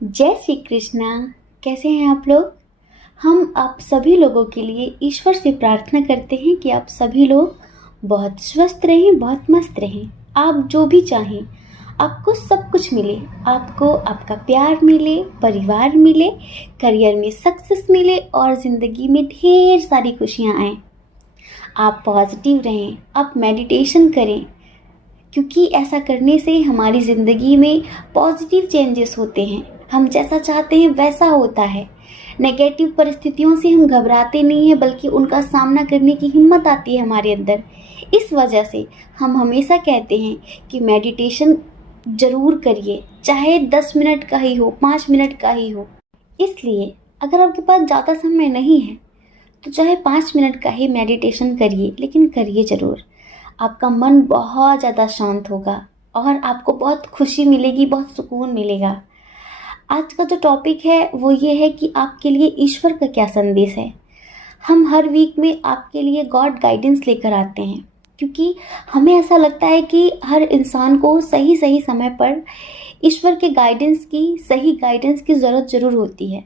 जय श्री कृष्णा। कैसे हैं आप लोग? हम आप सभी लोगों के लिए ईश्वर से प्रार्थना करते हैं कि आप सभी लोग बहुत स्वस्थ रहें, बहुत मस्त रहें। आप जो भी चाहें, आपको सब कुछ मिले। आपको आपका प्यार मिले, परिवार मिले, करियर में सक्सेस मिले और ज़िंदगी में ढेर सारी खुशियाँ आएँ। आप पॉजिटिव रहें, आप मेडिटेशन करें, क्योंकि ऐसा करने से हमारी ज़िंदगी में पॉजिटिव चेंजेस होते हैं। हम जैसा चाहते हैं वैसा होता है। नेगेटिव परिस्थितियों से हम घबराते नहीं हैं, बल्कि उनका सामना करने की हिम्मत आती है हमारे अंदर। इस वजह से हम हमेशा कहते हैं कि मेडिटेशन ज़रूर करिए, चाहे 10 मिनट का ही हो, 5 मिनट का ही हो। इसलिए अगर आपके पास ज़्यादा समय नहीं है तो चाहे 5 मिनट का ही मेडिटेशन करिए, लेकिन करिए ज़रूर। आपका मन बहुत ज़्यादा शांत होगा और आपको बहुत खुशी मिलेगी, बहुत सुकून मिलेगा। आज का जो टॉपिक है वो ये है कि आपके लिए ईश्वर का क्या संदेश है। हम हर वीक में आपके लिए गॉड गाइडेंस लेकर आते हैं, क्योंकि हमें ऐसा लगता है कि हर इंसान को सही सही समय पर ईश्वर के गाइडेंस की, सही गाइडेंस की ज़रूरत ज़रूर होती है।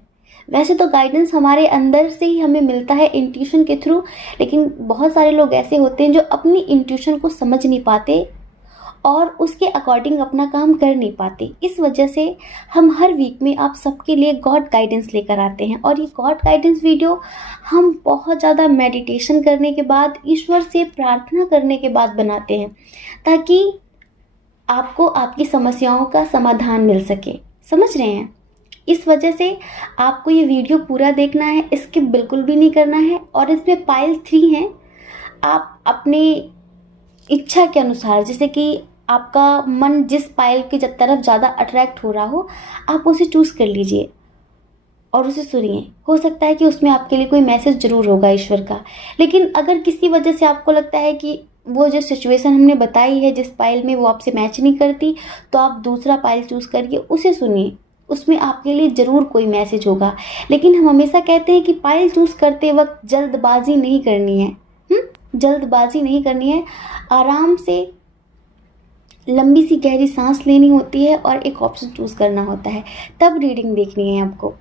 वैसे तो गाइडेंस हमारे अंदर से ही हमें मिलता है इंट्यूशन के थ्रू, लेकिन बहुत सारे लोग ऐसे होते हैं जो अपनी इंट्यूशन को समझ नहीं पाते और उसके अकॉर्डिंग अपना काम कर नहीं पाते। इस वजह से हम हर वीक में आप सबके लिए गॉड गाइडेंस लेकर आते हैं, और ये गॉड गाइडेंस वीडियो हम बहुत ज़्यादा मेडिटेशन करने के बाद, ईश्वर से प्रार्थना करने के बाद बनाते हैं, ताकि आपको आपकी समस्याओं का समाधान मिल सके। समझ रहे हैं? इस वजह से आपको ये वीडियो पूरा देखना है, स्किप बिल्कुल भी नहीं करना है। और इसमें पाइल 3 है। आप अपनी इच्छा के अनुसार, जैसे कि आपका मन जिस पाइल की तरफ ज़्यादा अट्रैक्ट हो रहा हो, आप उसे चूज़ कर लीजिए और उसे सुनिए। हो सकता है कि उसमें आपके लिए कोई मैसेज ज़रूर होगा ईश्वर का। लेकिन अगर किसी वजह से आपको लगता है कि वो जो सिचुएशन हमने बताई है जिस पाइल में, वो आपसे मैच नहीं करती, तो आप दूसरा पाइल चूज़ करके उसे सुनिए। उसमें आपके लिए ज़रूर कोई मैसेज होगा। लेकिन हम हमेशा कहते हैं कि पाइल चूज़ करते वक्त जल्दबाजी नहीं करनी है। जल्दबाजी नहीं करनी है। आराम से लंबी सी गहरी सांस लेनी होती है और एक ऑप्शन चूज़ करना होता है, तब रीडिंग देखनी है आपको।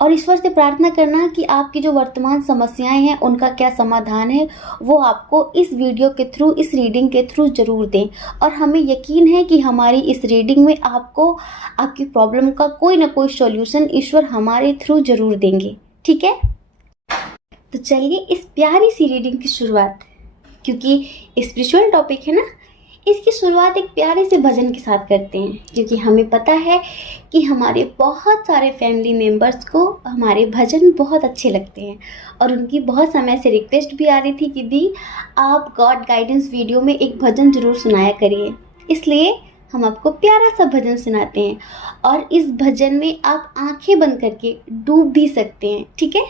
और ईश्वर से प्रार्थना करना कि आपकी जो वर्तमान समस्याएं हैं उनका क्या समाधान है, वो आपको इस वीडियो के थ्रू, इस रीडिंग के थ्रू ज़रूर दें। और हमें यकीन है कि हमारी इस रीडिंग में आपको आपकी प्रॉब्लम का कोई ना कोई सॉल्यूशन ईश्वर हमारे थ्रू ज़रूर देंगे। ठीक है? तो चलिए इस प्यारी सी रीडिंग की शुरुआत, क्योंकि स्पिरिचुअल टॉपिक है ना, इसकी शुरुआत एक प्यारे से भजन के साथ करते हैं। क्योंकि हमें पता है कि हमारे बहुत सारे फैमिली मेम्बर्स को हमारे भजन बहुत अच्छे लगते हैं, और उनकी बहुत समय से रिक्वेस्ट भी आ रही थी कि दी आप गॉड गाइडेंस वीडियो में एक भजन ज़रूर सुनाया करिए। इसलिए हम आपको प्यारा सा भजन सुनाते हैं, और इस भजन में आप आंखें बंद करके डूब भी सकते हैं। ठीक है?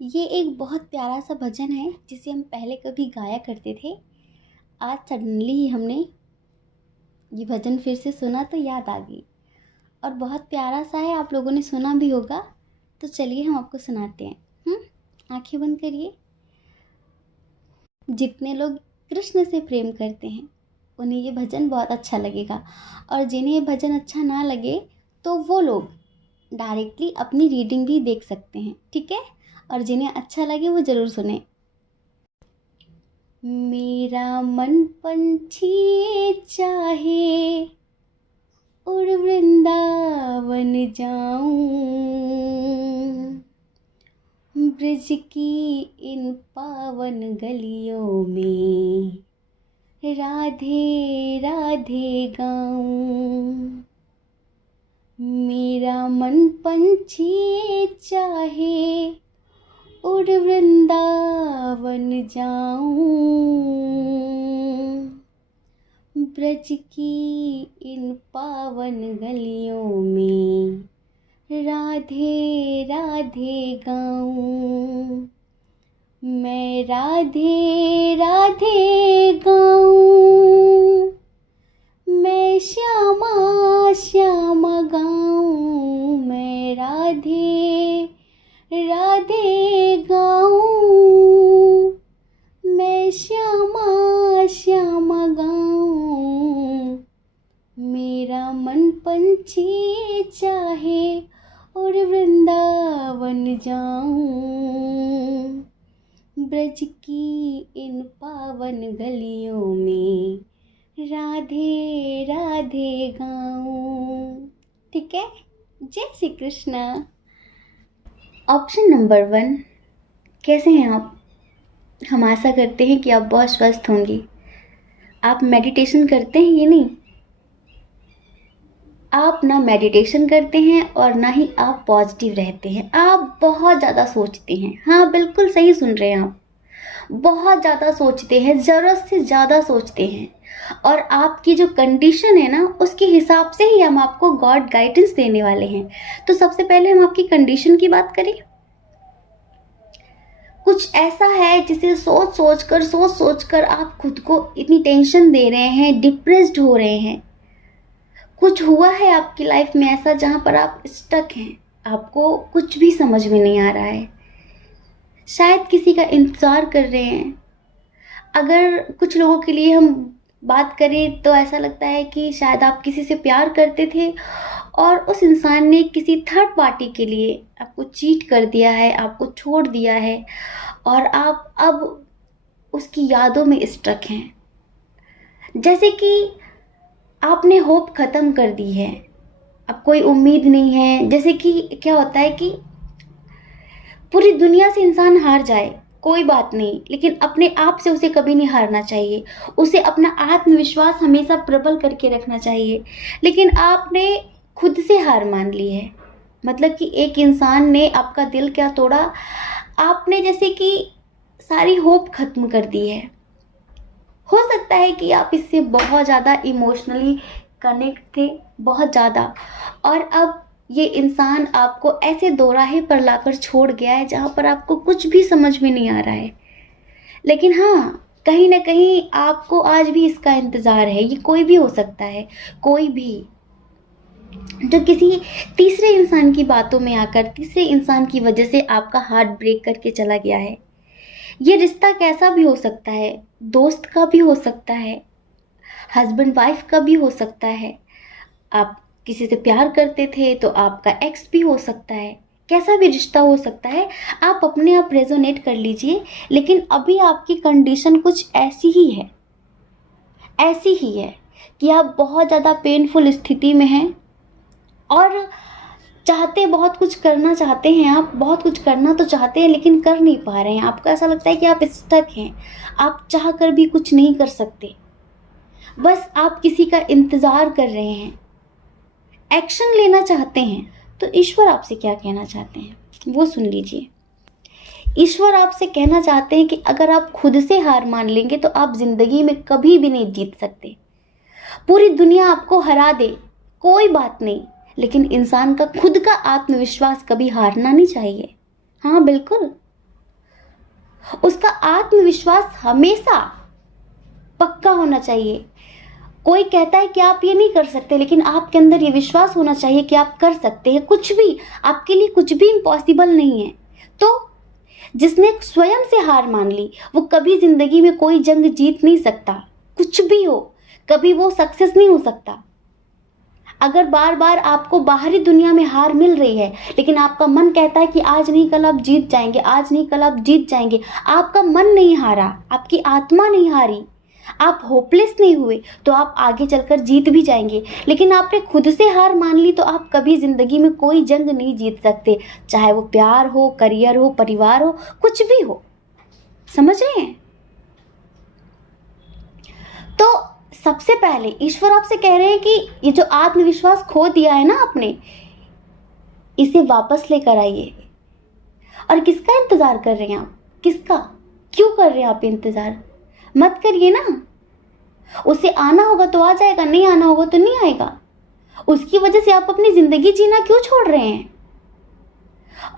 ये एक बहुत प्यारा सा भजन है जिसे हम पहले कभी गाया करते थे। आज सडनली ही हमने ये भजन फिर से सुना तो याद आ गई, और बहुत प्यारा सा है, आप लोगों ने सुना भी होगा। तो चलिए हम आपको सुनाते हैं। आंखें बंद करिए। जितने लोग कृष्ण से प्रेम करते हैं उन्हें ये भजन बहुत अच्छा लगेगा, और जिन्हें ये भजन अच्छा ना लगे तो वो लोग डायरेक्टली अपनी रीडिंग भी देख सकते हैं। ठीक है? और जिन्हें अच्छा लगे वो ज़रूर सुने। मेरा मन पंछी चाहे उड़ वृंदावन जाऊं, ब्रज की इन पावन गलियों में राधे राधे गाऊं। मेरा मन पंछी चाहे उड़ वृंदावन जाऊं, ब्रज की इन पावन गलियों में राधे राधे गाऊं। मैं राधे राधे गाऊं, मैं श्यामा श्यामा गाऊं। मैं राधे राधे गाऊं, मैं श्यामा श्यामा गाऊं। मेरा मन पंछी चाहे और वृंदावन जाऊं, ब्रज की इन पावन गलियों में राधे राधे गाऊं। ठीक है, जय श्री कृष्णा। ऑप्शन नंबर 1, कैसे हैं आप? हम आशा करते हैं कि आप बहुत स्वस्थ होंगे। आप मेडिटेशन करते हैं या नहीं? आप ना मेडिटेशन करते हैं और ना ही आप पॉजिटिव रहते हैं। आप बहुत ज़्यादा सोचते हैं। हाँ, बिल्कुल सही सुन रहे हैं आप। बहुत ज़्यादा सोचते हैं, ज़रूरत से ज़्यादा सोचते हैं। और आपकी जो कंडीशन है ना, उसके हिसाब से ही हम आपको गॉड गाइडेंस देने वाले हैं। तो सबसे पहले हम आपकी कंडीशन की बात करें। कुछ ऐसा है जिसे सोच सोच कर आप खुद को इतनी टेंशन दे रहे हैं, डिप्रेस्ड हो रहे हैं। कुछ हुआ है आपकी लाइफ में ऐसा जहां पर आप स्टक हैं, आपको कुछ भी समझ में नहीं आ रहा है। शायद किसी का इंतज़ार कर रहे हैं। अगर कुछ लोगों के लिए हम बात करें तो ऐसा लगता है कि शायद आप किसी से प्यार करते थे और उस इंसान ने किसी थर्ड पार्टी के लिए आपको चीट कर दिया है, आपको छोड़ दिया है और आप अब उसकी यादों में स्टक हैं। जैसे कि आपने होप ख़त्म कर दी है, अब कोई उम्मीद नहीं है। जैसे कि क्या होता है कि पूरी दुनिया से इंसान हार जाए, कोई बात नहीं, लेकिन अपने आप से उसे कभी नहीं हारना चाहिए। उसे अपना आत्मविश्वास हमेशा प्रबल करके रखना चाहिए। लेकिन आपने खुद से हार मान ली है। मतलब कि एक इंसान ने आपका दिल क्या तोड़ा, आपने जैसे कि सारी होप खत्म कर दी है। हो सकता है कि आप इससे बहुत ज़्यादा इमोशनली कनेक्ट थे, बहुत ज़्यादा, और अब ये इंसान आपको ऐसे दोराहे पर लाकर छोड़ गया है जहाँ पर आपको कुछ भी समझ में नहीं आ रहा है। लेकिन हाँ, कहीं ना कहीं आपको आज भी इसका इंतज़ार है। ये कोई भी हो सकता है, कोई भी जो किसी तीसरे इंसान की बातों में आकर, तीसरे इंसान की वजह से आपका हार्ट ब्रेक करके चला गया है। ये रिश्ता कैसा भी हो सकता है, दोस्त का भी हो सकता है, हस्बैंड वाइफ का भी हो सकता है, आप किसी से प्यार करते थे तो आपका एक्स भी हो सकता है, कैसा भी रिश्ता हो सकता है। आप अपने आप रेजोनेट कर लीजिए। लेकिन अभी आपकी कंडीशन कुछ ऐसी ही है, ऐसी ही है कि आप बहुत ज़्यादा पेनफुल स्थिति में हैं और चाहते, बहुत कुछ करना चाहते हैं। आप बहुत कुछ करना तो चाहते हैं लेकिन कर नहीं पा रहे हैं। आपको ऐसा लगता है कि आप स्टक हैं, आप चाह कर भी कुछ नहीं कर सकते। बस आप किसी का इंतज़ार कर रहे हैं, एक्शन लेना चाहते हैं। तो ईश्वर आपसे क्या कहना चाहते हैं वो सुन लीजिए। ईश्वर आपसे कहना चाहते हैं कि अगर आप खुद से हार मान लेंगे तो आप जिंदगी में कभी भी नहीं जीत सकते। पूरी दुनिया आपको हरा दे, कोई बात नहीं, लेकिन इंसान का खुद का आत्मविश्वास कभी हारना नहीं चाहिए। हाँ बिल्कुल, उसका आत्मविश्वास हमेशा पक्का होना चाहिए। कोई कहता है कि आप ये नहीं कर सकते, लेकिन आपके अंदर ये विश्वास होना चाहिए कि आप कर सकते हैं। कुछ भी, आपके लिए कुछ भी इम्पॉसिबल नहीं है। तो जिसने स्वयं से हार मान ली वो कभी जिंदगी में कोई जंग जीत नहीं सकता। कुछ भी हो, कभी वो सक्सेस नहीं हो सकता। अगर बार बार आपको बाहरी दुनिया में हार मिल रही है लेकिन आपका मन कहता है कि आज नहीं कल आप जीत जाएंगे, आज नहीं कल आप जीत जाएंगे, आपका मन नहीं हारा, आपकी आत्मा नहीं हारी, आप होपलेस नहीं हुए, तो आप आगे चलकर जीत भी जाएंगे। लेकिन आपने खुद से हार मान ली तो आप कभी जिंदगी में कोई जंग नहीं जीत सकते, चाहे वो प्यार हो, करियर हो, परिवार हो, कुछ भी हो। समझ रहे हैं? तो सबसे पहले ईश्वर आपसे कह रहे हैं कि ये जो आत्मविश्वास खो दिया है ना आपने, इसे वापस लेकर आइए। और किसका इंतजार कर रहे हैं आप? किसका? क्यों कर रहे हैं आप इंतजार? मत करिए ना। उसे आना होगा तो आ जाएगा, नहीं आना होगा तो नहीं आएगा। उसकी वजह से आप अपनी जिंदगी जीना क्यों छोड़ रहे हैं?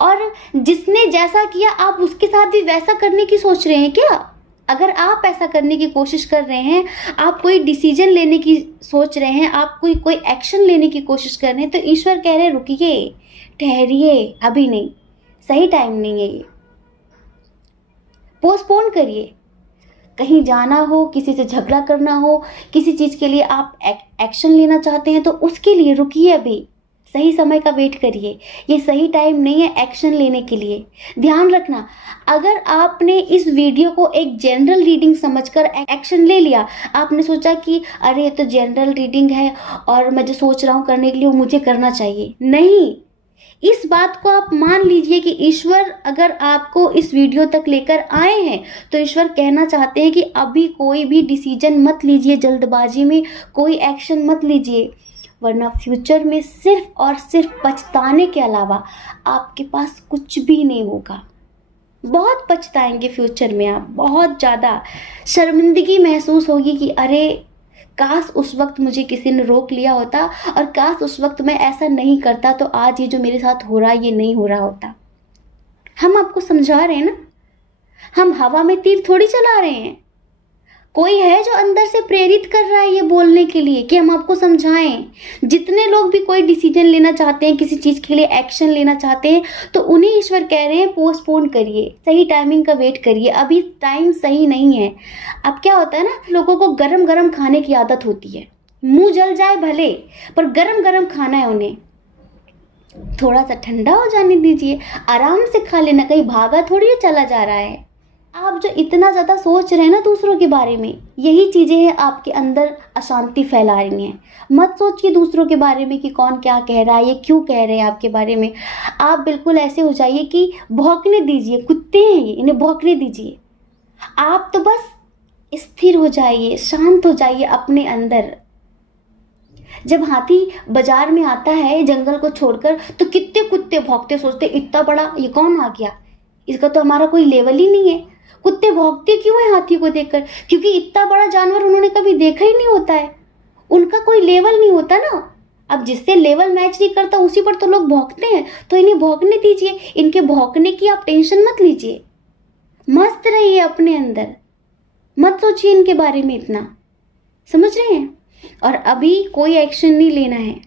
और जिसने जैसा किया आप उसके साथ भी वैसा करने की सोच रहे हैं क्या? अगर आप ऐसा करने की कोशिश कर रहे हैं, आप कोई डिसीजन लेने की सोच रहे हैं, आप कोई एक्शन लेने की कोशिश कर रहे हैं, तो ईश्वर कह रहे हैं रुकिए, ठहरिए, अभी नहीं, सही टाइम नहीं है ये, पोस्टपोन करिए। कहीं जाना हो, किसी से झगड़ा करना हो, किसी चीज़ के लिए आप एक्शन लेना चाहते हैं तो उसके लिए रुकिए, अभी सही समय का वेट करिए। ये सही टाइम नहीं है एक्शन लेने के लिए। ध्यान रखना, अगर आपने इस वीडियो को एक जनरल रीडिंग समझकर एक्शन ले लिया, आपने सोचा कि अरे ये तो जनरल रीडिंग है और मैं जो सोच रहा हूँ करने के लिए वो मुझे करना चाहिए, नहीं। इस बात को आप मान लीजिए कि ईश्वर अगर आपको इस वीडियो तक लेकर आए हैं तो ईश्वर कहना चाहते हैं कि अभी कोई भी डिसीजन मत लीजिए जल्दबाजी में, कोई एक्शन मत लीजिए, वरना फ्यूचर में सिर्फ और सिर्फ पछताने के अलावा आपके पास कुछ भी नहीं होगा। बहुत पछताएंगे फ्यूचर में आप, बहुत ज़्यादा शर्मिंदगी महसूस होगी कि अरे काश उस वक्त मुझे किसी ने रोक लिया होता और काश उस वक्त मैं ऐसा नहीं करता तो आज ये जो मेरे साथ हो रहा है ये नहीं हो रहा होता। हम आपको समझा रहे हैं ना, हम हवा में तीर थोड़ी चला रहे हैं। कोई है जो अंदर से प्रेरित कर रहा है ये बोलने के लिए कि हम आपको समझाएं। जितने लोग भी कोई डिसीजन लेना चाहते हैं, किसी चीज़ के लिए एक्शन लेना चाहते हैं, तो उन्हें ईश्वर कह रहे हैं पोस्टपोन करिए, सही टाइमिंग का वेट करिए, अभी टाइम सही नहीं है। अब क्या होता है ना, लोगों को गरम गरम खाने की आदत होती है, मुंह जल जाए भले पर गरम गरम खाना है उन्हें। थोड़ा सा ठंडा हो जाने दीजिए, आराम से खा लेना, कहीं भागा थोड़ी चला जा रहा है। आप जो इतना ज़्यादा सोच रहे हैं ना दूसरों के बारे में, यही चीज़ें हैं आपके अंदर अशांति फैला रही हैं। मत सोचिए दूसरों के बारे में कि कौन क्या कह रहा है, ये क्यों कह रहे हैं आपके बारे में। आप बिल्कुल ऐसे हो जाइए कि भौंकने दीजिए, कुत्ते हैं ये, इन्हें भौंकने दीजिए। आप तो बस स्थिर हो जाइए, शांत हो जाइए अपने अंदर। जब हाथी बाजार में आता है जंगल को छोड़कर तो कितने कुत्ते भौंकते, सोचते इतना बड़ा ये कौन आ गया, इसका तो हमारा कोई लेवल ही नहीं है। कुत्ते भौंकते क्यों है हाथी को देखकर? क्योंकि इतना बड़ा जानवर उन्होंने कभी देखा ही नहीं होता है, उनका कोई लेवल नहीं होता ना। अब जिससे लेवल मैच नहीं करता उसी पर तो लोग भौंकते हैं, तो इन्हें भौंकने दीजिए। इनके भौंकने की आप टेंशन मत लीजिए, मस्त रहिए अपने अंदर, मत सोचिए इनके बारे में इतना, समझ रहे हैं। और अभी कोई एक्शन नहीं लेना है,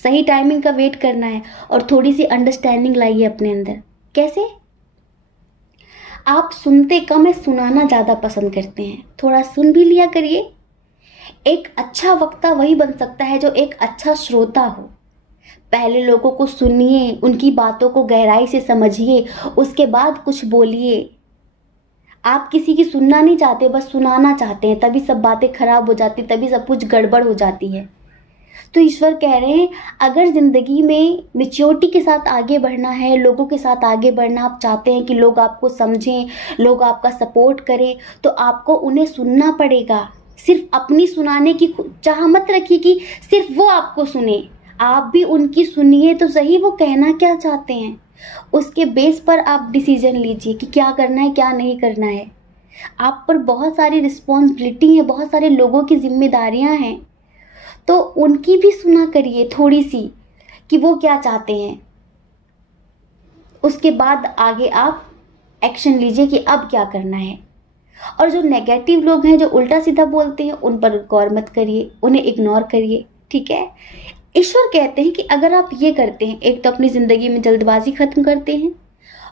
सही टाइमिंग का वेट करना है और थोड़ी सी अंडरस्टैंडिंग लाइए अपने अंदर। कैसे? आप सुनते कम है, सुनाना ज़्यादा पसंद करते हैं, थोड़ा सुन भी लिया करिए। एक अच्छा वक्ता वही बन सकता है जो एक अच्छा श्रोता हो। पहले लोगों को सुनिए, उनकी बातों को गहराई से समझिए, उसके बाद कुछ बोलिए। आप किसी की सुनना नहीं चाहते, बस सुनाना चाहते हैं, तभी सब बातें खराब हो जाती, तभी सब कुछ गड़बड़ हो जाती है। तो ईश्वर कह रहे हैं अगर ज़िंदगी में मैच्योरिटी के साथ आगे बढ़ना है, लोगों के साथ आगे बढ़ना आप चाहते हैं कि लोग आपको समझें, लोग आपका सपोर्ट करें, तो आपको उन्हें सुनना पड़ेगा। सिर्फ अपनी सुनाने की चाह मत रखिए कि सिर्फ वो आपको सुने, आप भी उनकी सुनिए तो सही, वो कहना क्या चाहते हैं। उसके बेस पर आप डिसीजन लीजिए कि क्या करना है क्या नहीं करना है। आप पर बहुत सारी रिस्पॉन्सिबिलिटी है, बहुत सारे लोगों की जिम्मेदारियां हैं, तो उनकी भी सुना करिए थोड़ी सी कि वो क्या चाहते हैं। उसके बाद आगे आप एक्शन लीजिए कि अब क्या करना है। और जो नेगेटिव लोग हैं, जो उल्टा सीधा बोलते हैं, उन पर गौर मत करिए, उन्हें इग्नोर करिए, ठीक है। ईश्वर कहते हैं कि अगर आप ये करते हैं, एक तो अपनी ज़िंदगी में जल्दबाजी ख़त्म करते हैं,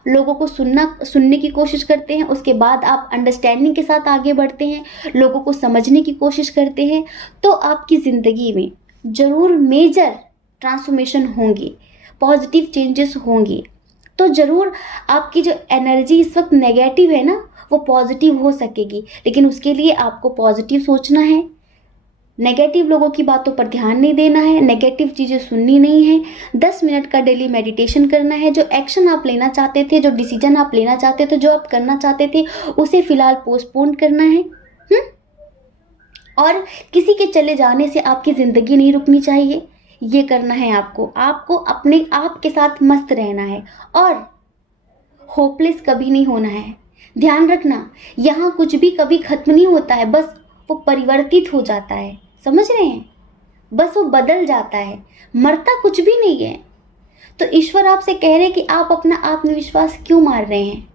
लोगों को सुनने की कोशिश करते हैं, उसके बाद आप अंडरस्टैंडिंग के साथ आगे बढ़ते हैं, लोगों को समझने की कोशिश करते हैं, तो आपकी ज़िंदगी में ज़रूर मेजर ट्रांसफॉर्मेशन होंगी, पॉजिटिव चेंजेस होंगी। तो ज़रूर आपकी जो एनर्जी इस वक्त नेगेटिव है ना, वो पॉजिटिव हो सकेगी, लेकिन उसके लिए आपको पॉजिटिव सोचना है, नेगेटिव लोगों की बातों पर ध्यान नहीं देना है, नेगेटिव चीज़ें सुननी नहीं है। 10 मिनट का डेली मेडिटेशन करना है। जो एक्शन आप लेना चाहते थे, जो डिसीजन आप लेना चाहते थे, जो आप करना चाहते थे, उसे फिलहाल पोस्टपोन करना है। और किसी के चले जाने से आपकी ज़िंदगी नहीं रुकनी चाहिए, ये करना है आपको अपने आप के साथ मस्त रहना है और होपलेस कभी नहीं होना है। ध्यान रखना, यहाँ कुछ भी कभी खत्म नहीं होता है, बस वो परिवर्तित हो जाता है, समझ रहे हैं, बस वो बदल जाता है, मरता कुछ भी नहीं है। तो ईश्वर आपसे कह रहे हैं कि आप अपना आत्मविश्वास क्यों मार रहे हैं,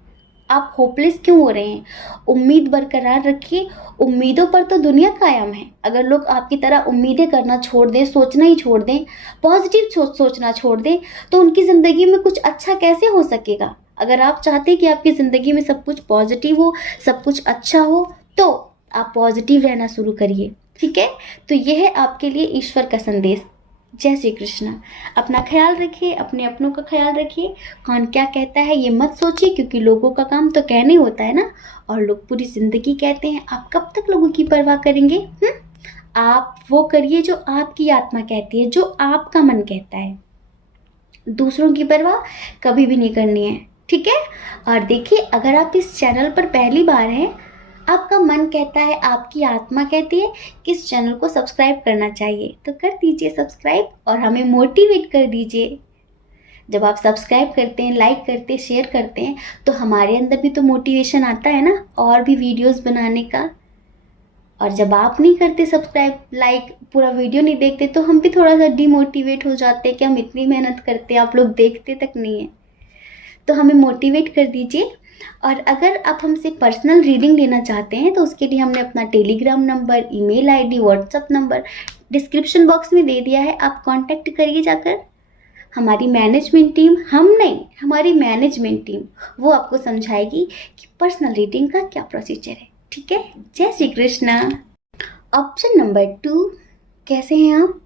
आप होपलेस क्यों हो रहे हैं। उम्मीद बरकरार रखिए, उम्मीदों पर तो दुनिया कायम है। अगर लोग आपकी तरह उम्मीदें करना छोड़ दें, सोचना ही छोड़ दें, पॉजिटिव सोचना छोड़ दें, तो उनकी ज़िंदगी में कुछ अच्छा कैसे हो सकेगा। अगर आप चाहते हैं कि आपकी ज़िंदगी में सब कुछ पॉजिटिव हो, सब कुछ अच्छा हो, तो आप पॉजिटिव रहना शुरू करिए, ठीक है। तो यह है आपके लिए ईश्वर का संदेश। जय श्री कृष्ण। अपना ख्याल रखिए, अपने अपनों का ख्याल रखिए। कौन क्या कहता है ये मत सोचिए, क्योंकि लोगों का काम तो कहना ही होता है ना, और लोग पूरी जिंदगी कहते हैं। आप कब तक लोगों की परवाह करेंगे? आप वो करिए जो आपकी आत्मा कहती है, जो आपका मन कहता है। दूसरों की परवाह कभी भी नहीं करनी है, ठीक है? और देखिए, अगर आप इस चैनल पर पहली बार हैं, आपका मन कहता है, आपकी आत्मा कहती है कि इस चैनल को सब्सक्राइब करना चाहिए, तो कर दीजिए सब्सक्राइब और हमें मोटिवेट कर दीजिए। जब आप सब्सक्राइब करते हैं, लाइक करते हैं, शेयर करते हैं, तो हमारे अंदर भी तो मोटिवेशन आता है ना, और भी वीडियोस बनाने का। और जब आप नहीं करते सब्सक्राइब, लाइक, पूरा वीडियो नहीं देखते, तो हम भी थोड़ा सा डिमोटिवेट हो जाते हैं कि हम इतनी मेहनत करते हैं, आप लोग देखते तक नहीं है। तो हमें मोटिवेट कर दीजिए। और अगर आप हमसे पर्सनल रीडिंग लेना चाहते हैं, तो उसके लिए हमने अपना Telegram number, email ID, WhatsApp number description box में दे दिया है। आप कांटेक्ट करिए जाकर। हमारी मैनेजमेंट टीम, हम नहीं, हमारी मैनेजमेंट टीम, वो आपको समझाएगी कि पर्सनल रीडिंग का क्या प्रोसीजर है, ठीक है? जय श्री कृष्णा। ऑप्शन नंबर 2, कैसे हैं आप?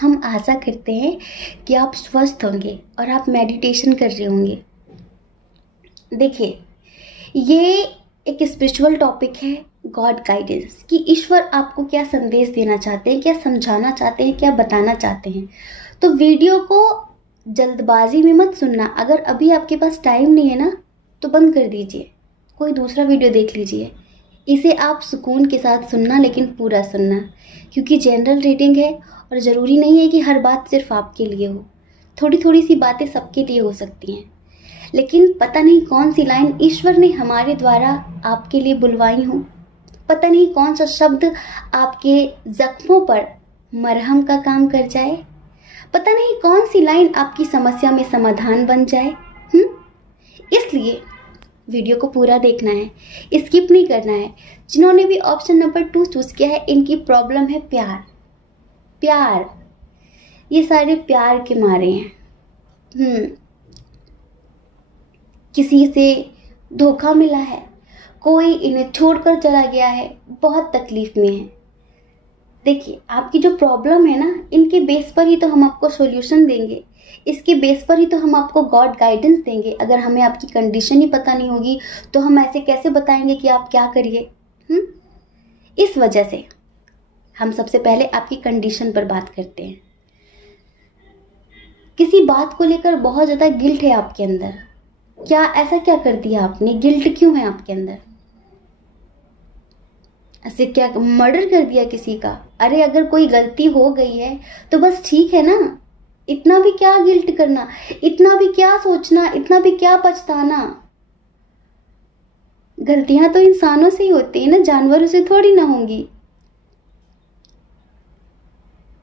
हम आशा करते हैं कि आप स्वस्थ होंगे और आप मेडिटेशन कर रहे होंगे। देखिए, ये एक स्पिरिचुअल टॉपिक है, गॉड गाइडेंस, कि ईश्वर आपको क्या संदेश देना चाहते हैं, क्या समझाना चाहते हैं, क्या बताना चाहते हैं। तो वीडियो को जल्दबाजी में मत सुनना। अगर अभी आपके पास टाइम नहीं है ना, तो बंद कर दीजिए, कोई दूसरा वीडियो देख लीजिए। इसे आप सुकून के साथ सुनना, लेकिन पूरा सुनना, क्योंकि जनरल रीडिंग है और ज़रूरी नहीं है कि हर बात सिर्फ आपके लिए हो। थोड़ी थोड़ी सी बातें सबके लिए हो सकती हैं, लेकिन पता नहीं कौन सी लाइन ईश्वर ने हमारे द्वारा आपके लिए बुलवाई हो। पता नहीं कौन सा शब्द आपके जख्मों पर मरहम का काम कर जाए। पता नहीं कौन सी लाइन आपकी समस्या में समाधान बन जाए। इसलिए वीडियो को पूरा देखना है, स्किप नहीं करना है। जिन्होंने भी ऑप्शन नंबर 2 चूज किया है, इनकी प्रॉब्लम है प्यार। प्यार, ये सारे प्यार के मारे हैं। किसी से धोखा मिला है, कोई इन्हें छोड़कर चला गया है, बहुत तकलीफ में है। देखिए, आपकी जो प्रॉब्लम है ना, इनके बेस पर ही तो हम आपको सॉल्यूशन देंगे, इसके बेस पर ही तो हम आपको गॉड गाइडेंस देंगे। अगर हमें आपकी कंडीशन ही पता नहीं होगी, तो हम ऐसे कैसे बताएंगे कि आप क्या करिए? इस वजह से हम सबसे पहले आपकी कंडीशन पर बात करते हैं। किसी बात को लेकर बहुत ज़्यादा गिल्ट है आपके अंदर। क्या ऐसा क्या कर दिया आपने? गिल्ट क्यों है आपके अंदर? ऐसे क्या मर्डर कर दिया किसी का? अरे अगर कोई गलती हो गई है तो बस ठीक है ना, इतना भी क्या गिल्ट करना, इतना भी क्या सोचना, इतना भी क्या पछताना। गलतियां तो इंसानों से ही होती है ना, जानवरों से थोड़ी ना होंगी।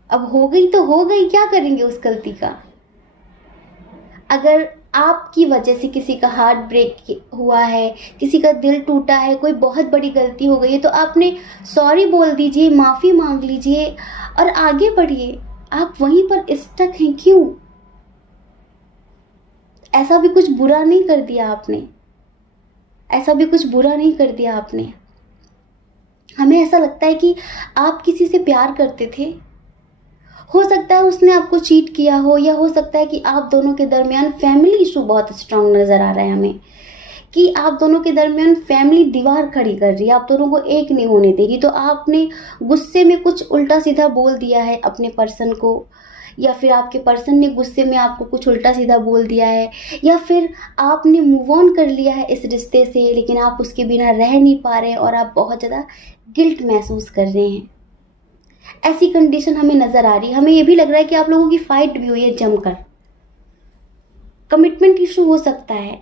अब हो गई तो हो गई, क्या करेंगे उस गलती का? अगर आपकी वजह से किसी का हार्ट ब्रेक हुआ है, किसी का दिल टूटा है, कोई बहुत बड़ी गलती हो गई है, तो आपने सॉरी बोल दीजिए, माफ़ी मांग लीजिए और आगे बढ़िए। आप वहीं पर स्टक हैं, क्यों? ऐसा भी कुछ बुरा नहीं कर दिया आपने, ऐसा भी कुछ बुरा नहीं कर दिया आपने। हमें ऐसा लगता है कि आप किसी से प्यार करते थे, हो सकता है उसने आपको चीट किया हो, या हो सकता है कि आप दोनों के दरमियान फैमिली इशू बहुत स्ट्रांग नज़र आ रहा है हमें, कि आप दोनों के दरमियान फैमिली दीवार खड़ी कर रही है, आप दोनों को एक नहीं होने दे रही। तो आपने गुस्से में कुछ उल्टा सीधा बोल दिया है अपने पर्सन को, या फिर आपके पर्सन ने गुस्से में आपको कुछ उल्टा सीधा बोल दिया है, या फिर आपने मूव ऑन कर लिया है इस रिश्ते से, लेकिन आप उसके बिना रह नहीं पा रहे हैं और आप बहुत ज़्यादा गिल्ट महसूस कर रहे हैं। ऐसी कंडीशन हमें नजर आ रही है। हमें यह भी लग रहा है कि आप लोगों की फाइट भी हुई है जमकर। कमिटमेंट इशू हो सकता है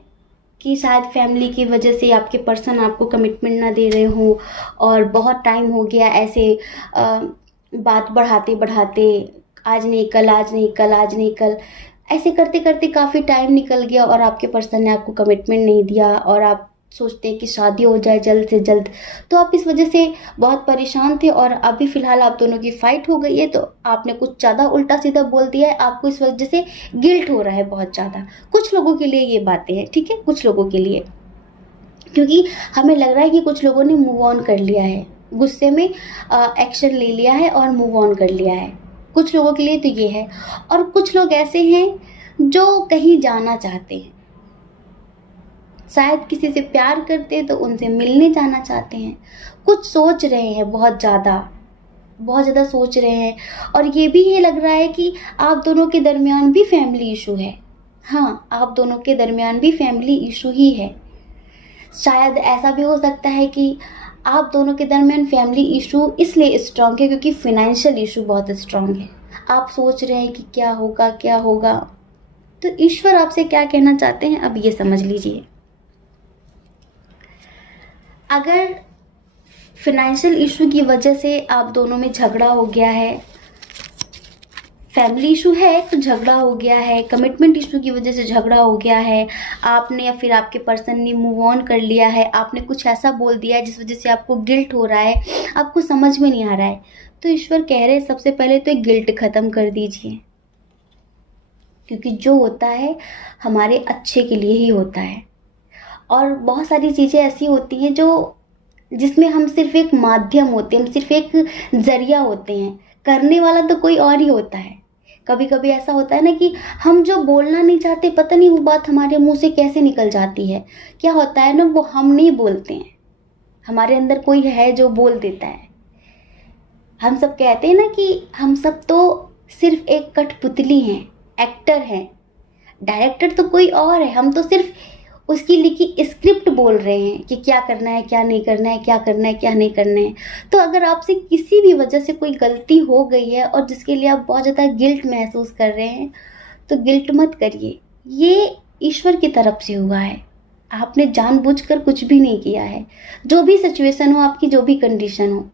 कि शायद फैमिली की वजह से आपके पर्सन आपको कमिटमेंट ना दे रहे हो, और बहुत टाइम हो गया ऐसे बात बढ़ाते बढ़ाते, आज नहीं कल, आज नहीं कल, आज नहीं कल, ऐसे करते करते काफ़ी टाइम निकल गया और आपके पर्सन ने आपको कमिटमेंट नहीं दिया, और आप सोचते हैं कि शादी हो जाए जल्द से जल्द। तो आप इस वजह से बहुत परेशान थे, और अभी फ़िलहाल आप दोनों की फ़ाइट हो गई है, तो आपने कुछ ज़्यादा उल्टा सीधा बोल दिया है, आपको इस वजह से गिल्ट हो रहा है बहुत ज़्यादा। कुछ लोगों के लिए ये बातें हैं, ठीक है, कुछ लोगों के लिए, क्योंकि हमें लग रहा है कि कुछ लोगों ने मूव ऑन कर लिया है, गुस्से में एक्शन ले लिया है और मूव ऑन कर लिया है। कुछ लोगों के लिए तो ये है। और कुछ लोग ऐसे हैं जो कहीं जाना चाहते हैं, शायद किसी से प्यार करते हैं तो उनसे मिलने जाना चाहते हैं, कुछ सोच रहे हैं, बहुत ज़्यादा सोच रहे हैं। और ये भी ये लग रहा है कि आप दोनों के दरमियान भी फैमिली इशू है। हाँ, आप दोनों के दरमियान भी फैमिली इशू ही है। शायद ऐसा भी हो सकता है कि आप दोनों के दरमियान फैमिली इशू इसलिए स्ट्रांग है क्योंकि फिनेंशियल इशू बहुत स्ट्रांग है। आप सोच रहे हैं कि क्या होगा क्या होगा। तो ईश्वर आपसे क्या कहना चाहते हैं अब ये समझ लीजिए। अगर फिनेंशियल इशू की वजह से आप दोनों में झगड़ा हो गया है, फैमिली इशू है तो झगड़ा हो गया है, कमिटमेंट इशू की वजह से झगड़ा हो गया है, आपने या फिर आपके पर्सन ने मूव ऑन कर लिया है, आपने कुछ ऐसा बोल दिया है जिस वजह से आपको गिल्ट हो रहा है, आपको समझ में नहीं आ रहा है, तो ईश्वर कह रहे हैं सबसे पहले तो गिल्ट खत्म कर दीजिए, क्योंकि जो होता है हमारे अच्छे के लिए ही होता है। और बहुत सारी चीज़ें ऐसी होती हैं जो जिसमें हम सिर्फ एक माध्यम होते हैं, हम सिर्फ एक जरिया होते हैं, करने वाला तो कोई और ही होता है। कभी कभी ऐसा होता है ना कि हम जो बोलना नहीं चाहते, पता नहीं वो बात हमारे मुंह से कैसे निकल जाती है। क्या होता है ना, वो हम नहीं बोलते हैं, हमारे अंदर कोई है जो बोल देता है। हम सब कहते हैं ना कि हम सब तो सिर्फ एक कठपुतली हैं, एक्टर हैं, डायरेक्टर तो कोई और है, हम तो सिर्फ उसकी लिखी स्क्रिप्ट बोल रहे हैं कि क्या करना है क्या नहीं करना है, क्या करना है क्या नहीं करना है। तो अगर आपसे किसी भी वजह से कोई गलती हो गई है और जिसके लिए आप बहुत ज़्यादा गिल्ट महसूस कर रहे हैं, तो गिल्ट मत करिए, ये ईश्वर की तरफ से हुआ है, आपने जानबूझकर कुछ भी नहीं किया है। जो भी सिचुएशन हो आपकी, जो भी कंडीशन हो,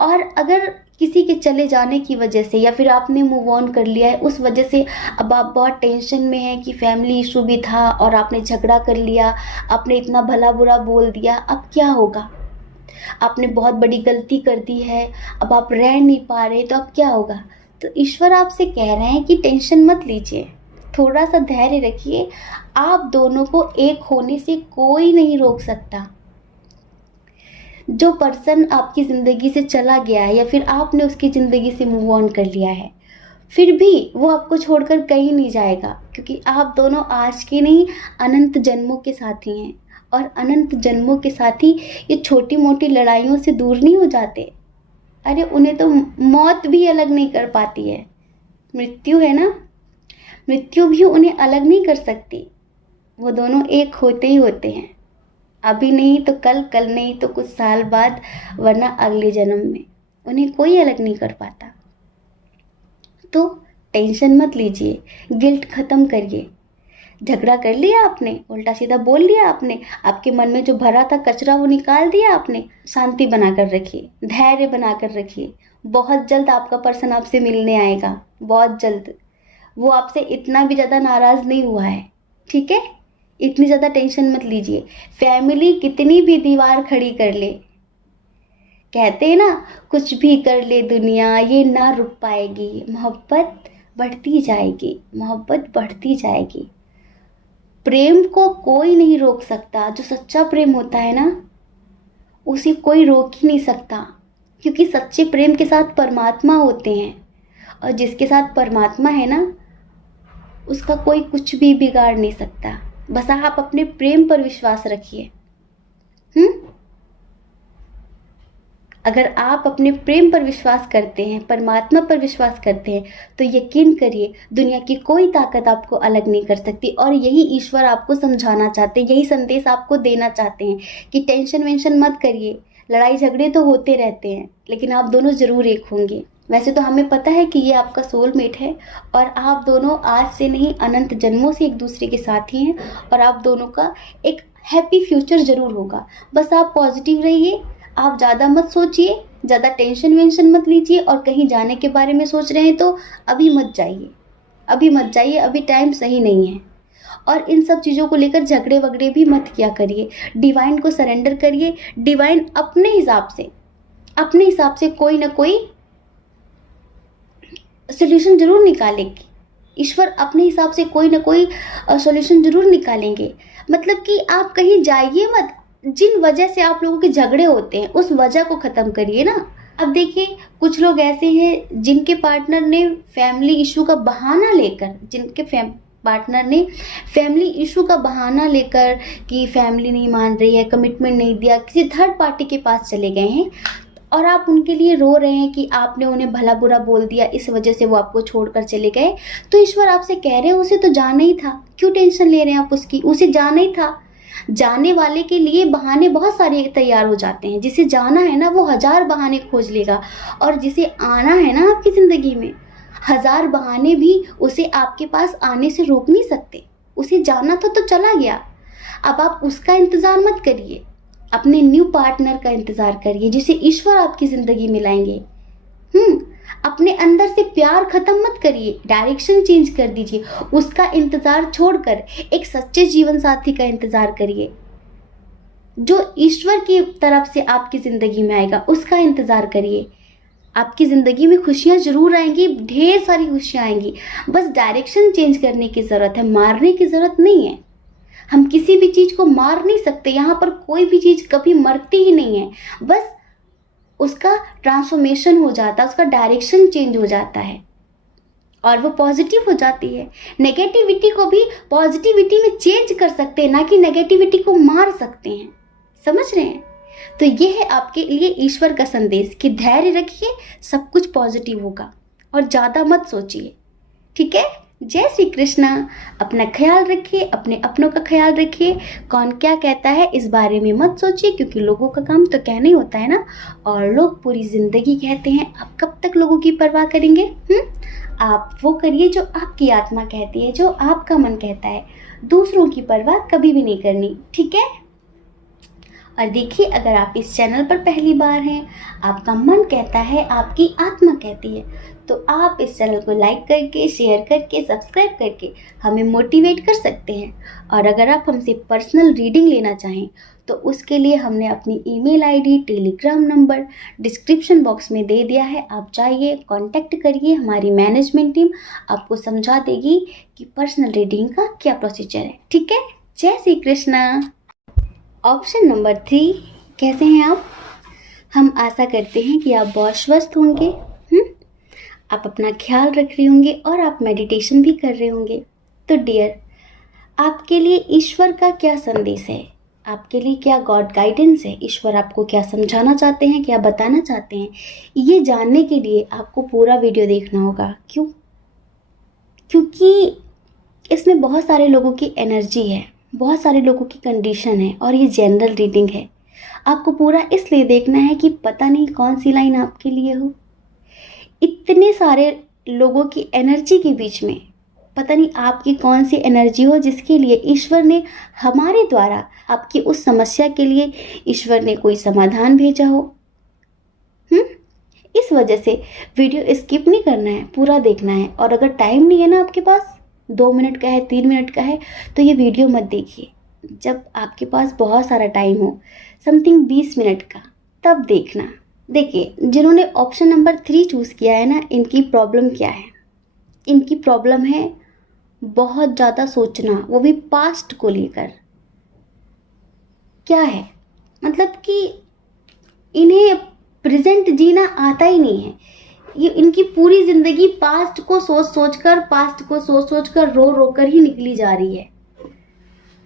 और अगर किसी के चले जाने की वजह से या फिर आपने मूव ऑन कर लिया है उस वजह से अब आप बहुत टेंशन में हैं कि फैमिली इशू भी था और आपने झगड़ा कर लिया, आपने इतना भला बुरा बोल दिया, अब क्या होगा, आपने बहुत बड़ी गलती कर दी है, अब आप रह नहीं पा रहे, तो अब क्या होगा। तो ईश्वर आपसे कह रहे हैं कि टेंशन मत लीजिए, थोड़ा सा धैर्य रखिए, आप दोनों को एक होने से कोई नहीं रोक सकता। जो पर्सन आपकी ज़िंदगी से चला गया है या फिर आपने उसकी ज़िंदगी से मूव ऑन कर लिया है, फिर भी वो आपको छोड़कर कहीं नहीं जाएगा, क्योंकि आप दोनों आज के नहीं अनंत जन्मों के साथी हैं। और अनंत जन्मों के साथी ये छोटी मोटी लड़ाइयों से दूर नहीं हो जाते। अरे उन्हें तो मौत भी अलग नहीं कर पाती है, मृत्यु है ना, मृत्यु भी उन्हें अलग नहीं कर सकती। वो दोनों एक होते ही होते हैं, अभी नहीं तो कल, कल नहीं तो कुछ साल बाद, वरना अगले जन्म में। उन्हें कोई अलग नहीं कर पाता। तो टेंशन मत लीजिए, गिल्ट खत्म करिए। झगड़ा कर लिया आपने, उल्टा सीधा बोल लिया आपने, आपके मन में जो भरा था कचरा वो निकाल दिया आपने, शांति बनाकर रखिए, धैर्य बनाकर रखिए। बहुत जल्द आपका पर्सन आपसे मिलने आएगा, बहुत जल्द। वो आपसे इतना भी ज़्यादा नाराज़ नहीं हुआ है, ठीक है, इतनी ज़्यादा टेंशन मत लीजिए। फैमिली कितनी भी दीवार खड़ी कर ले, कहते हैं ना, कुछ भी कर ले दुनिया ये ना रुक पाएगी, मोहब्बत बढ़ती जाएगी, मोहब्बत बढ़ती जाएगी। प्रेम को कोई नहीं रोक सकता, जो सच्चा प्रेम होता है ना उसे कोई रोक ही नहीं सकता, क्योंकि सच्चे प्रेम के साथ परमात्मा होते हैं, और जिसके साथ परमात्मा है ना उसका कोई कुछ भी बिगाड़ नहीं सकता। बस आप अपने प्रेम पर विश्वास रखिए। अगर आप अपने प्रेम पर विश्वास करते हैं, परमात्मा पर विश्वास करते हैं, तो यकीन करिए दुनिया की कोई ताकत आपको अलग नहीं कर सकती। और यही ईश्वर आपको समझाना चाहते हैं, यही संदेश आपको देना चाहते हैं कि टेंशन वेंशन मत करिए। लड़ाई झगड़े तो होते रहते हैं, लेकिन आप दोनों ज़रूर एक होंगे। वैसे तो हमें पता है कि ये आपका सोलमेट है, और आप दोनों आज से नहीं अनंत जन्मों से एक दूसरे के साथी हैं, और आप दोनों का एक हैप्पी फ्यूचर ज़रूर होगा। बस आप पॉजिटिव रहिए, आप ज़्यादा मत सोचिए, ज़्यादा टेंशन वेंशन मत लीजिए, और कहीं जाने के बारे में सोच रहे हैं तो अभी मत जाइए, अभी मत जाइए, अभी टाइम सही नहीं है। और इन सब चीज़ों को लेकर झगड़े वगड़े भी मत किया करिए, डिवाइन को सरेंडर करिए। डिवाइन अपने हिसाब से कोई ना कोई सोल्यूशन जरूर निकालेगी। ईश्वर अपने हिसाब से कोई ना कोई सॉल्यूशन जरूर निकालेंगे। मतलब कि आप कहीं जाइए मत, जिन वजह से आप लोगों के झगड़े होते हैं उस वजह को ख़त्म करिए ना। अब देखिए, कुछ लोग ऐसे हैं जिनके पार्टनर ने फैमिली इशू का बहाना लेकर, पार्टनर ने फैमिली इशू का बहाना लेकर कि फैमिली नहीं मान रही है, कमिटमेंट नहीं दिया, किसी थर्ड पार्टी के पास चले गए हैं और आप उनके लिए रो रहे हैं कि आपने उन्हें भला बुरा बोल दिया, इस वजह से वो आपको छोड़कर चले गए। तो ईश्वर आपसे कह रहे हैं उसे तो जाना ही था, क्यों टेंशन ले रहे हैं आप उसकी, उसे जाना ही था। जाने वाले के लिए बहाने बहुत सारे तैयार हो जाते हैं, जिसे जाना है ना वो 1000 बहाने खोज लेगा, और जिसे आना है ना आपकी जिंदगी में, 1000 बहाने भी उसे आपके पास आने से रोक नहीं सकते। उसे जाना था तो चला गया। अब आप उसका इंतजार मत करिए, अपने न्यू पार्टनर का इंतजार करिए जिसे ईश्वर आपकी जिंदगी में लाएंगे। अपने अंदर से प्यार खत्म मत करिए, डायरेक्शन चेंज कर दीजिए। उसका इंतजार छोड़कर एक सच्चे जीवन साथी का इंतजार करिए, जो ईश्वर की तरफ से आपकी जिंदगी में आएगा, उसका इंतजार करिए। आपकी जिंदगी में खुशियां जरूर आएंगी, ढेर सारी खुशियां आएंगी, बस डायरेक्शन चेंज करने की जरूरत है, मारने की जरूरत नहीं है। हम किसी भी चीज को मार नहीं सकते, यहाँ पर कोई भी चीज कभी मरती ही नहीं है, बस उसका ट्रांसफॉर्मेशन हो जाता है, उसका डायरेक्शन चेंज हो जाता है और वो पॉजिटिव हो जाती है। नेगेटिविटी को भी पॉजिटिविटी में चेंज कर सकते हैं, ना कि नेगेटिविटी को मार सकते हैं। समझ रहे हैं? तो ये है आपके लिए ईश्वर का संदेश कि धैर्य रखिए, सब कुछ पॉजिटिव होगा और ज्यादा मत सोचिए। ठीक है? जय श्री कृष्णा। अपना ख्याल रखिए, अपने अपनों का ख्याल रखिए। कौन क्या कहता है इस बारे में मत सोचिए, क्योंकि लोगों का काम तो कहना ही होता है ना, और लोग पूरी जिंदगी कहते हैं। आप कब तक लोगों की परवाह करेंगे? आप वो करिए जो आपकी आत्मा कहती है, जो आपका मन कहता है। दूसरों की परवाह कभी भी नहीं करनी। ठीक है? और देखिए, अगर आप इस चैनल पर पहली बार हैं, आपका मन कहता है, आपकी आत्मा कहती है, तो आप इस चैनल को लाइक करके, शेयर करके, सब्सक्राइब करके हमें मोटिवेट कर सकते हैं। और अगर आप हमसे पर्सनल रीडिंग लेना चाहें तो उसके लिए हमने अपनी email ID, Telegram number description box में दे दिया है। आप जाइए, कांटेक्ट करिए, हमारी मैनेजमेंट टीम आपको समझा देगी कि पर्सनल रीडिंग का क्या प्रोसीजर है। ठीक है? जय श्री कृष्णा। ऑप्शन नंबर 3, कैसे हैं आप? हम आशा करते हैं कि आप बहुत स्वस्थ होंगे, आप अपना ख्याल रख रहे होंगे और आप मेडिटेशन भी कर रहे होंगे। तो डियर, आपके लिए ईश्वर का क्या संदेश है? आपके लिए क्या गॉड गाइडेंस है? ईश्वर आपको क्या समझाना चाहते हैं, क्या बताना चाहते हैं? ये जानने के लिए आपको पूरा वीडियो देखना होगा। क्यों? क्योंकि इसमें बहुत सारे लोगों की एनर्जी है, बहुत सारे लोगों की कंडीशन है, और ये जनरल रीडिंग है। आपको पूरा इसलिए देखना है कि पता नहीं कौन सी लाइन आपके लिए हो। इतने सारे लोगों की एनर्जी के बीच में पता नहीं आपकी कौन सी एनर्जी हो जिसके लिए ईश्वर ने हमारे द्वारा आपकी उस समस्या के लिए ईश्वर ने कोई समाधान भेजा हो। इस वजह से वीडियो स्किप नहीं करना है, पूरा देखना है। और अगर टाइम नहीं है ना आपके पास, 2 मिनट का है, 3 मिनट का है, तो ये वीडियो मत देखिए। जब आपके पास बहुत सारा टाइम हो, समथिंग 20 मिनट का, तब देखना। देखिए, जिन्होंने ऑप्शन नंबर 3 चूज़ किया है ना, इनकी प्रॉब्लम क्या है? इनकी प्रॉब्लम है बहुत ज़्यादा सोचना, वो भी पास्ट को लेकर। क्या है? मतलब कि इन्हें प्रेजेंट जीना आता ही नहीं है। ये इनकी पूरी जिंदगी पास्ट को सोच सोच कर रो रो कर ही निकली जा रही है।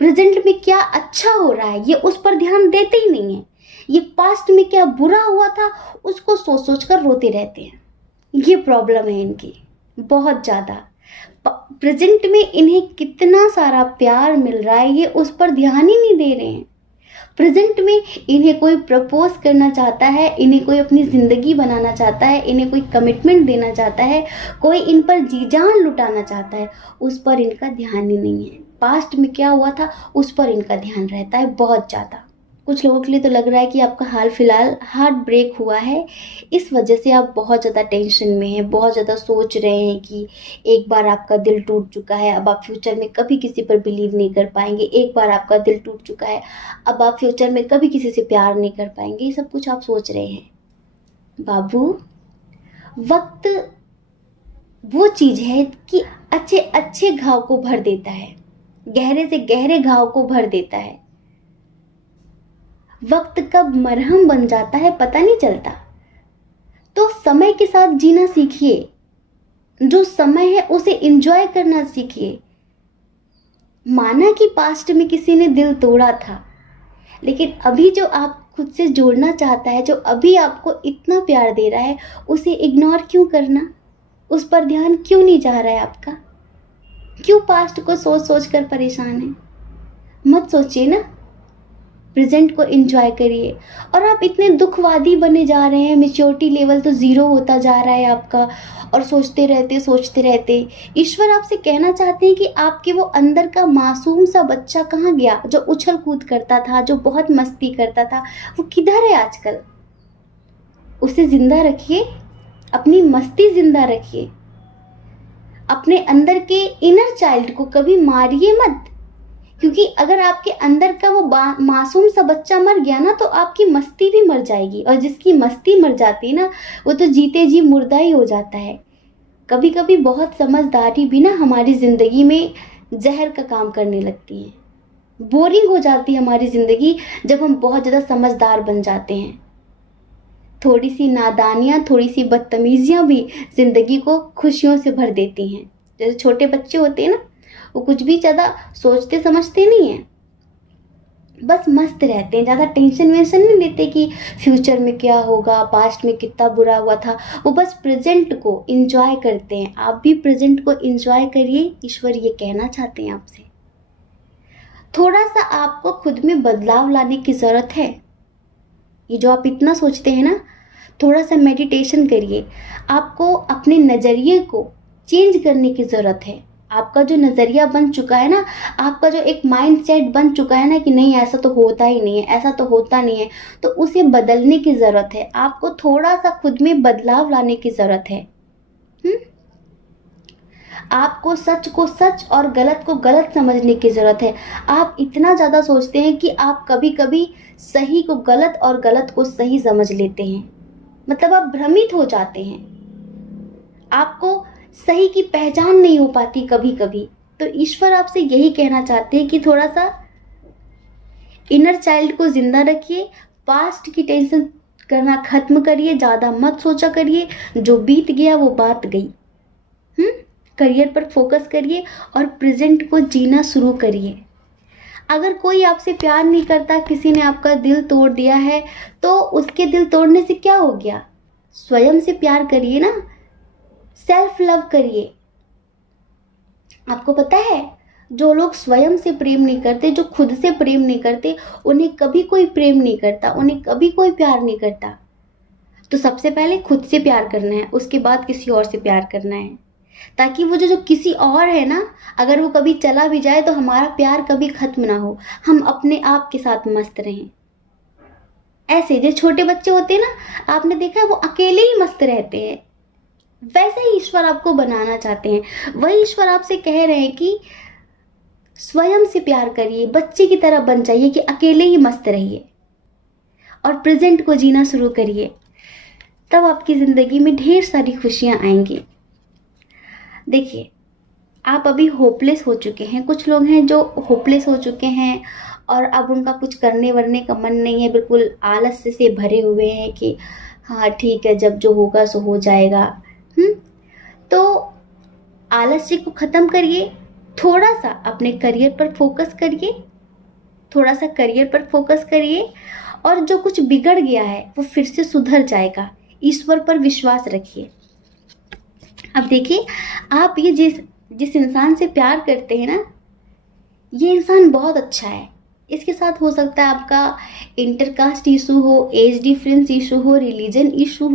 प्रेजेंट में क्या अच्छा हो रहा है ये उस पर ध्यान देते ही नहीं है। ये पास्ट में क्या बुरा हुआ था उसको सोच सोच कर रोते रहते हैं। ये प्रॉब्लम है इनकी बहुत ज्यादा। प्रेजेंट में इन्हें कितना सारा प्यार मिल रहा है ये उस पर ध्यान ही नहीं दे रहे हैं। प्रेजेंट में इन्हें कोई प्रपोज करना चाहता है, इन्हें कोई अपनी जिंदगी बनाना चाहता है, इन्हें कोई कमिटमेंट देना चाहता है, कोई इन पर जी जान लुटाना चाहता है, उस पर इनका ध्यान ही नहीं है। पास्ट में क्या हुआ था उस पर इनका ध्यान रहता है बहुत ज़्यादा। कुछ लोगों के लिए तो लग रहा है कि आपका हाल फिलहाल हार्ट ब्रेक हुआ है, इस वजह से आप बहुत ज़्यादा टेंशन में हैं, बहुत ज़्यादा सोच रहे हैं कि एक बार आपका दिल टूट चुका है, अब आप फ्यूचर में कभी किसी पर बिलीव नहीं कर पाएंगे। एक बार आपका दिल टूट चुका है, अब आप फ्यूचर में कभी किसी से प्यार नहीं कर पाएंगे। ये सब कुछ आप सोच रहे हैं। बाबू, वक्त वो चीज़ है कि अच्छे अच्छे घाव को भर देता है, गहरे से गहरे घाव को भर देता है। वक्त कब मरहम बन जाता है पता नहीं चलता। तो समय के साथ जीना सीखिए, जो समय है उसे एंजॉय करना सीखिए। माना कि पास्ट में किसी ने दिल तोड़ा था, लेकिन अभी जो आप खुद से जोड़ना चाहता है, जो अभी आपको इतना प्यार दे रहा है, उसे इग्नोर क्यों करना? उस पर ध्यान क्यों नहीं जा रहा है आपका? क्यों पास्ट को सोच सोच कर परेशान है? मत सोचिए ना, प्रेजेंट को एंजॉय करिए। और आप इतने दुखवादी बने जा रहे हैं, मैच्योरिटी लेवल तो जीरो होता जा रहा है आपका, और सोचते रहते ईश्वर आपसे कहना चाहते हैं कि आपके वो अंदर का मासूम सा बच्चा कहाँ गया, जो उछल कूद करता था, जो बहुत मस्ती करता था, वो किधर है आजकल? उसे जिंदा रखिए, अपनी मस्ती जिंदा रखिए। अपने अंदर के इनर चाइल्ड को कभी मारिए मत, क्योंकि अगर आपके अंदर का वो मासूम सा बच्चा मर गया ना, तो आपकी मस्ती भी मर जाएगी, और जिसकी मस्ती मर जाती है ना, वो तो जीते जी मुर्दा ही हो जाता है। कभी कभी बहुत समझदारी भी ना हमारी जिंदगी में जहर का काम करने लगती है। बोरिंग हो जाती है हमारी जिंदगी जब हम बहुत ज्यादा समझदार बन जाते हैं। थोड़ी सी नादानियां, थोड़ी सी बदतमीजियां भी जिंदगी को खुशियों से भर देती हैं। जैसे छोटे बच्चे होते हैं ना, वो कुछ भी ज्यादा सोचते समझते नहीं है, बस मस्त रहते हैं, ज्यादा टेंशन वेंशन नहीं लेते कि फ्यूचर में क्या होगा, पास्ट में कितना बुरा हुआ था। वो बस प्रेजेंट को एंजॉय करते हैं। आप भी प्रेजेंट को एंजॉय करिए, ईश्वर ये कहना चाहते हैं आपसे। थोड़ा सा आपको खुद में बदलाव लाने की जरूरत है। ये जो आप इतना सोचते हैं ना, थोड़ा सा मेडिटेशन करिए। आपको अपने नजरिए को चेंज करने की जरूरत है। आपका जो नजरिया बन चुका है ना, आपका जो एक माइंड सेट बन चुका है ना कि नहीं ऐसा तो होता ही नहीं है, ऐसा तो होता नहीं है, तो उसे बदलने की जरूरत है। आपको थोड़ा सा खुद में बदलाव लाने की जरूरत है। आपको सच को सच और गलत को गलत समझने की जरूरत है। आप इतना ज्यादा सोचते हैं कि आप कभी कभी सही को गलत और गलत को सही समझ लेते हैं। मतलब आप भ्रमित हो जाते हैं, आपको सही की पहचान नहीं हो पाती कभी कभी। तो ईश्वर आपसे यही कहना चाहते हैं कि थोड़ा सा इनर चाइल्ड को जिंदा रखिए, पास्ट की टेंशन करना खत्म करिए, ज्यादा मत सोचा करिए, जो बीत गया वो बात गई। करियर पर फोकस करिए और प्रेजेंट को जीना शुरू करिए। अगर कोई आपसे प्यार नहीं करता, किसी ने आपका दिल तोड़ दिया है, तो उसके दिल तोड़ने से क्या हो गया? स्वयं से प्यार करिए ना, सेल्फ लव करिए। आपको पता है, जो लोग स्वयं से प्रेम नहीं करते, जो खुद से प्रेम नहीं करते, उन्हें कभी कोई प्रेम नहीं करता, उन्हें कभी कोई प्यार नहीं करता। तो सबसे पहले खुद से प्यार करना है, उसके बाद किसी और से प्यार करना है, ताकि वो जो किसी और है ना, अगर वो कभी चला भी जाए तो हमारा प्यार कभी खत्म ना हो, हम अपने आप के साथ मस्त रहें। ऐसे जो छोटे बच्चे होते हैं ना, आपने देखा है वो अकेले ही मस्त रहते हैं। वैसे ही ईश्वर आपको बनाना चाहते हैं। वही ईश्वर आपसे कह रहे हैं कि स्वयं से प्यार करिए, बच्चे की तरह बन जाइए कि अकेले ही मस्त रहिए और प्रेजेंट को जीना शुरू करिए। तब आपकी जिंदगी में ढेर सारी खुशियां आएंगी। देखिए, आप अभी होपलेस हो चुके हैं। कुछ लोग हैं जो होपलेस हो चुके हैं और अब उनका कुछ करने वरने का मन नहीं है, बिल्कुल आलस से भरे हुए हैं कि हाँ ठीक है, जब जो होगा सो हो जाएगा। तो आलस्य को खत्म करिए, थोड़ा सा अपने करियर पर फोकस करिए, थोड़ा सा करियर पर फोकस करिए, और जो कुछ बिगड़ गया है वो फिर से सुधर जाएगा। ईश्वर पर विश्वास रखिए। अब देखिए, आप ये जिस इंसान से प्यार करते हैं ना, ये इंसान बहुत अच्छा है। इसके साथ हो सकता है आपका इंटरकास्ट इशू हो, एज डिफरेंस इशू हो, रिलीजन इशू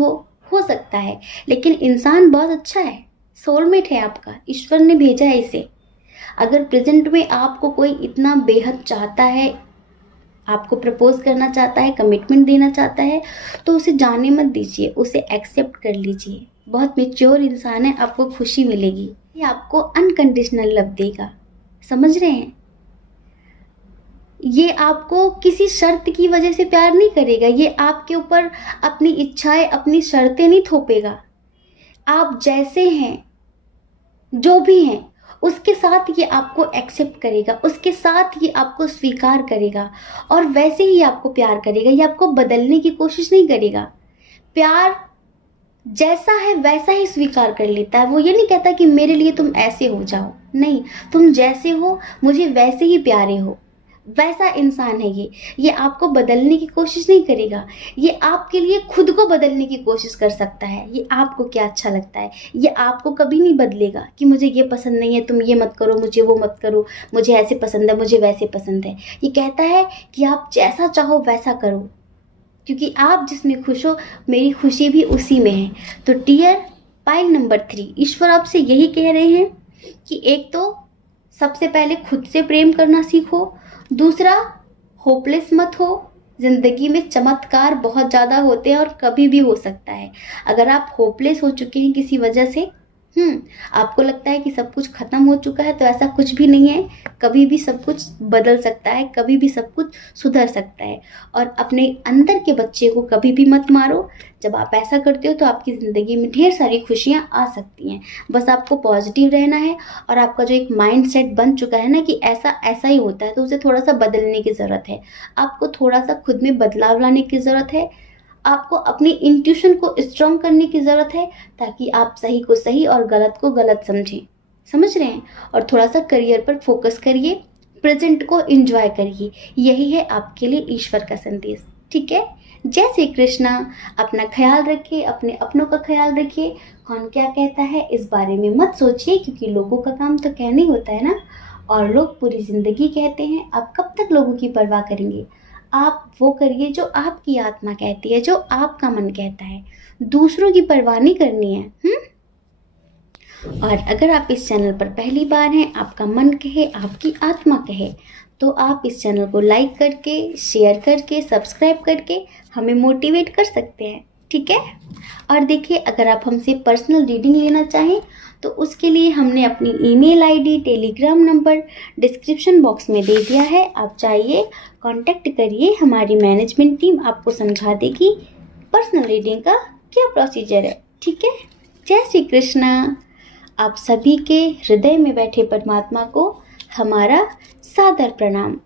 हो सकता है, लेकिन इंसान बहुत अच्छा है, सोलमेट है आपका, ईश्वर ने भेजा है इसे। अगर प्रेजेंट में आपको कोई इतना बेहद चाहता है, आपको प्रपोज करना चाहता है, कमिटमेंट देना चाहता है, तो उसे जाने मत दीजिए, उसे एक्सेप्ट कर लीजिए। बहुत मेच्योर इंसान है, आपको खुशी मिलेगी। ये आपको अनकंडीशनल लव देगा, समझ रहे हैं? ये आपको किसी शर्त की वजह से प्यार नहीं करेगा, ये आपके ऊपर अपनी इच्छाएं, अपनी शर्तें नहीं थोपेगा। आप जैसे हैं, जो भी हैं, उसके साथ ये आपको एक्सेप्ट करेगा, उसके साथ ये आपको स्वीकार करेगा और वैसे ही आपको प्यार करेगा। ये आपको बदलने की कोशिश नहीं करेगा। प्यार जैसा है वैसा ही स्वीकार कर लेता है। वो ये नहीं कहता कि मेरे लिए तुम ऐसे हो जाओ, नहीं, तुम जैसे हो मुझे वैसे ही प्यारे हो, वैसा इंसान है ये आपको बदलने की कोशिश नहीं करेगा, ये आपके लिए खुद को बदलने की कोशिश कर सकता है। ये आपको क्या अच्छा लगता है, ये आपको कभी नहीं बदलेगा कि मुझे ये पसंद नहीं है, तुम ये मत करो, मुझे वो मत करो, मुझे ऐसे पसंद है, मुझे वैसे पसंद है। ये कहता है कि आप जैसा चाहो वैसा करो, क्योंकि आप जिसमें खुश हो मेरी खुशी भी उसी में है। तो डियर पाइल नंबर 3, ईश्वर आपसे यही कह रहे हैं कि एक तो सबसे पहले खुद से प्रेम करना सीखो, दूसरा होपलेस मत हो। जिंदगी में चमत्कार बहुत ज़्यादा होते हैं और कभी भी हो सकता है। अगर आप होपलेस हो चुके हैं किसी वजह से, आपको लगता है कि सब कुछ खत्म हो चुका है, तो ऐसा कुछ भी नहीं है। कभी भी सब कुछ बदल सकता है, कभी भी सब कुछ सुधर सकता है। और अपने अंदर के बच्चे को कभी भी मत मारो। जब आप ऐसा करते हो तो आपकी ज़िंदगी में ढेर सारी खुशियाँ आ सकती हैं। बस आपको पॉजिटिव रहना है, और आपका जो एक माइंड सेट बन चुका है ना कि ऐसा ऐसा ही होता है, तो उसे थोड़ा सा बदलने की ज़रूरत है। आपको थोड़ा सा खुद में बदलाव लाने की ज़रूरत है। आपको अपनी इंट्यूशन को स्ट्रॉन्ग करने की ज़रूरत है, ताकि आप सही को सही और गलत को गलत समझें। समझ रहे हैं? और थोड़ा सा करियर पर फोकस करिए, प्रेजेंट को एंजॉय करिए। यही है आपके लिए ईश्वर का संदेश। ठीक है? जय श्री कृष्णा। अपना ख्याल रखिए, अपने अपनों का ख्याल रखिए। कौन क्या कहता है इस बारे में मत सोचिए, क्योंकि लोगों का काम तो कहना ही होता है ना, और लोग पूरी जिंदगी कहते हैं। आप कब तक लोगों की परवाह करेंगे? आप वो करिए जो आपकी आत्मा कहती है, जो आपका मन कहता है। दूसरों की परवाह नहीं करनी है। और अगर आप इस चैनल पर पहली बार हैं, आपका मन कहे, आपकी आत्मा कहे, तो आप इस चैनल को लाइक करके, शेयर करके, सब्सक्राइब करके हमें मोटिवेट कर सकते हैं। ठीक है? और देखिए, अगर आप हमसे पर्सनल रीडिंग लेना चाहें तो उसके लिए हमने अपनी email ID, Telegram number description box में दे दिया है। आप चाहिए कांटेक्ट करिए, हमारी मैनेजमेंट टीम आपको समझा देगी पर्सनल रीडिंग का क्या प्रोसीजर है। ठीक है? जय श्री कृष्णा। आप सभी के हृदय में बैठे परमात्मा को हमारा सादर प्रणाम।